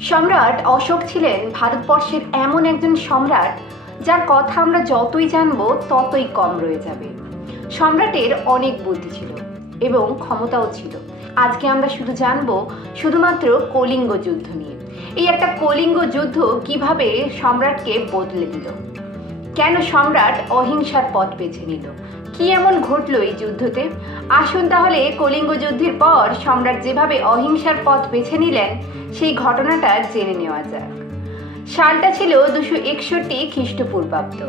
সম্রাট অশোক ছিলেন ভারতবর্ষের এমন একজন সম্রাট যার কথা আমরা যতই জানবো ততই কম রয়ে যাবে। সম্রাটের অনেক বুদ্ধি ছিল এবং ক্ষমতাও ছিল। আজকে আমরা জানবো শুধুমাত্র কলিঙ্গ যুদ্ধ নিয়ে। এই একটা কলিঙ্গ যুদ্ধ কিভাবে সম্রাটকে বদলে দিল, কেন সম্রাট অহিংসার পথ বেছে নিল, কি এমন ঘটলো এই যুদ্ধতে। আসুন তাহলে কলিঙ্গ যুদ্ধের পর সম্রাট যেভাবে অহিংসার পথ বেছে নিলেন সেই ঘটনাটা জেনে নেওয়া যাক। সালটা ছিল 261 খ্রিস্টপূর্বাব্দ।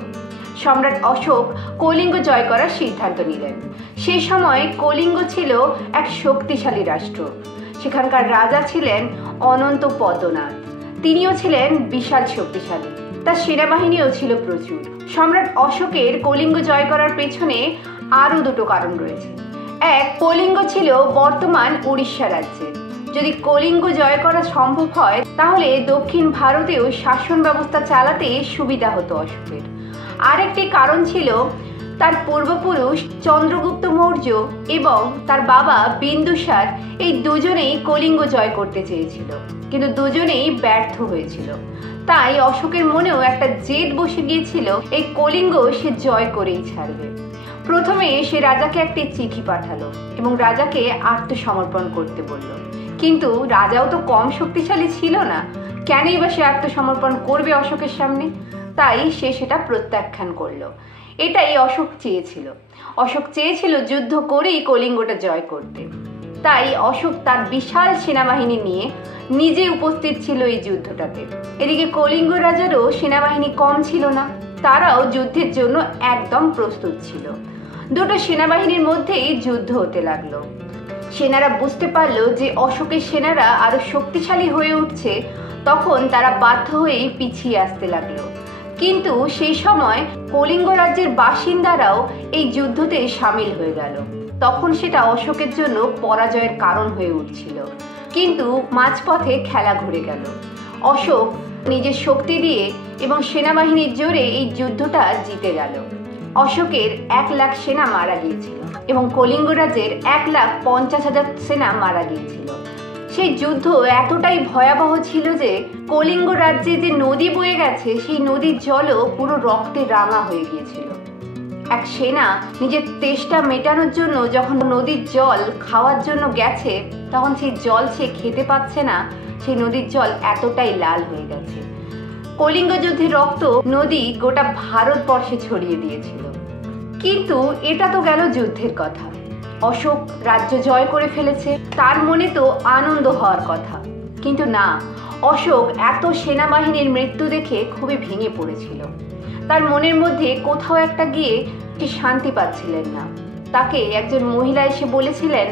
সম্রাট অশোক কলিঙ্গ জয় করার সিদ্ধান্ত নিলেন। সেই সময় কলিঙ্গ ছিল এক শক্তিশালী রাষ্ট্র। সেখানকার রাজা ছিলেন অনন্ত পদ্মনাথ। তিনিও ছিলেন বিশাল শক্তিশালী, তার সেনাবাহিনীও ছিল প্রচুর। সম্রাট অশোকের কলিঙ্গ জয় করার পেছনে আরও দুটো কারণ রয়েছে। এক, কলিঙ্গ ছিল বর্তমান উড়িষ্যা রাজ্যে। যদি কলিঙ্গ জয় করা সম্ভব হয় তাহলে দক্ষিণ ভারতেও শাসন ব্যবস্থা চালাতে সুবিধা হতো অশোকের। আরেকটি কারণ ছিল তার পূর্বপুরুষ চন্দ্রগুপ্ত মৌর্য এবং তার বাবা বিন্দুসার, এই দুজনেই কলিঙ্গ জয় করতে চেয়েছিল, কিন্তু দুজনেই ব্যর্থ হয়েছিল। তাই অশোকের মনেও একটা জেদ বসে গিয়েছিল, এই কলিঙ্গ সে জয় করেই ছাড়বে। প্রথমে সে রাজাকে একটি চিঠি পাঠালো এবং রাজাকে আত্মসমর্পণ করতে বলল। কিন্তু রাজাও তো কম শক্তিশালী ছিল না, কেনই বা সে আত্মসমর্পণ করবে অশোকের সামনে। তাই সে সেটা প্রত্যাখ্যান করলো। এটাই অশোক চেয়েছিল। অশোক চেয়েছিল যুদ্ধ করেই কলিঙ্গটা জয় করতে। তাই অশোক তার বিশাল সেনাবাহিনী নিয়ে নিজে উপস্থিত ছিল এই যুদ্ধটাতে। এদিকে কলিঙ্গ রাজারও সেনাবাহিনী কম ছিল না, তারাও যুদ্ধের জন্য একদম প্রস্তুত ছিল। দুটো সেনাবাহিনীর মধ্যেই যুদ্ধ হতে লাগলো। সেনারা বুঝতে পারলো যে অশোকের সেনারা আরো শক্তিশালী হয়ে উঠছে, তখন তারা বাধ্য হয়েই পিছিয়ে আসতে লাগলো। কিন্তু সেই সময় কলিঙ্গ রাজ্যের বাসিন্দারাও এই যুদ্ধতে সামিল হয়ে গেল। তখন সেটা অশোকের জন্য পরাজয়ের কারণ হয়ে উঠছিল। কিন্তু মাঝপথে খেলা ঘুরে গেল। অশোক নিজের শক্তি দিয়ে এবং সেনাবাহিনীর জোরে এই যুদ্ধটা জিতে গেল। অশোকের 1 লাখ সেনা মারা গিয়েছিল এবং কলিঙ্গ রাজ্যের 1,50,000 সেনা মারা গিয়েছিল। সেই যুদ্ধ এতটাই ভয়াবহ ছিল যে কলিঙ্গ রাজ্যে যে নদী বয়ে গেছে সেই নদীর জলও পুরো রক্তে রাঙা হয়ে গিয়েছিল। এক সেনা নিজের তেষ্টা মেটানোর জন্য যখন নদীর জল খাওয়ার জন্য গেছে, তখন সেই জল সে খেতে পাচ্ছে না, সেই নদীর জল এতটাই লাল হয়ে গেছে। কলিঙ্গ যুদ্ধের রক্ত নদী গোটা ভারতবর্ষে ছড়িয়ে দিয়েছিল। কিন্তু এটা তো গেল যুদ্ধের কথা। অশোক রাজ্য জয় করে ফেলেছে, তার মনে তো আনন্দ হওয়ার কথা। কিন্তু না, অশোক এত সেনাবাহিনীর মৃত্যু দেখে খুবই ভেঙে পড়েছিল। তার মনের মধ্যে কোথাও একটা গিয়ে সে শান্তি পাচ্ছিলেন না। তাকে একজন মহিলা এসে বলেছিলেন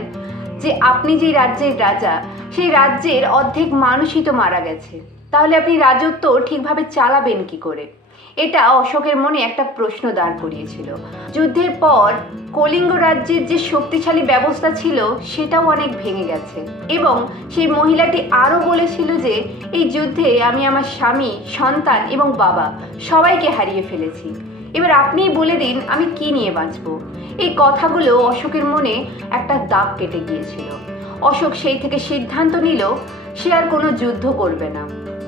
যে আপনি যে রাজ্যের রাজা, সেই রাজ্যের অর্ধেক মানুষই তো মারা গেছে, তাহলে আপনি রাজত্ব ঠিকভাবে চালাবেন কি করে? এটা অশোকের মনে একটা প্রশ্ন দাঁড় করিয়েছিল। যুদ্ধের পর কলিঙ্গ রাজ্যের যে শক্তিশালী ব্যবস্থা ছিল সেটাও অনেক ভেঙে গেছে এবং সেই মহিলাটি আরও বলেছিল যে এই যুদ্ধে আমি আমার স্বামী, সন্তান এবং বাবা সবাইকে হারিয়ে ফেলেছি। এবার আপনিই বলে দিন আমি কি নিয়ে বাঁচবো? এই কথাগুলো অশোকের মনে একটা দাগ কেটে গিয়েছিল। অশোক সেই থেকে সিদ্ধান্ত নিল সে আর কোনো যুদ্ধ করবে না।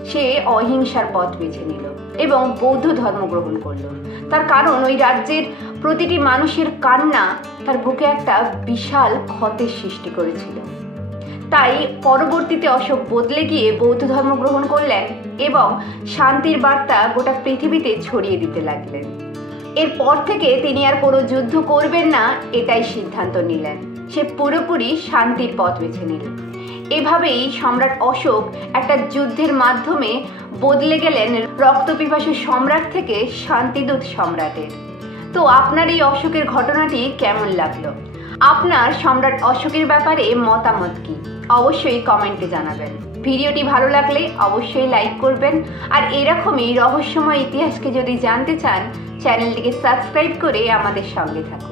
সে অহিংসার পথ বেছে নিল এবং বৌদ্ধ ধর্ম গ্রহণ করলো। তার কারণ ওই রাজ্যের প্রতিটি মানুষের কান্না তার বুকে একটা বিশাল ক্ষতের সৃষ্টি করেছিল। তাই পরবর্তীতে অশোক বদলে গিয়ে বৌদ্ধ ধর্ম গ্রহণ করলেন এবং শান্তির বার্তা গোটা পৃথিবীতে ছড়িয়ে দিতে লাগলেন। এরপর থেকে তিনি আর কোনো যুদ্ধ করবেন না, এটাই সিদ্ধান্ত নিলেন। সে পুরোপুরি শান্তির পথ বেছে নিলেন। এভাবেই সম্রাট অশোক একটা যুদ্ধের মাধ্যমে বদলে গেলেন রক্তপিপাসু সম্রাট থেকে শান্তিদূত সম্রাটের। তো আপনার এই অশোকের ঘটনাটি কেমন লাগলো? আপনার সম্রাট অশোকের ব্যাপারে মতামত কি? অবশ্যই কমেন্টে জানাবেন। ভিডিওটি ভালো লাগলে অবশ্যই লাইক করবেন। আর এরকমই রহস্যময় ইতিহাসকে যদি জানতে চান, চ্যানেলটিকে সাবস্ক্রাইব করে আমাদের সঙ্গে থাকুন।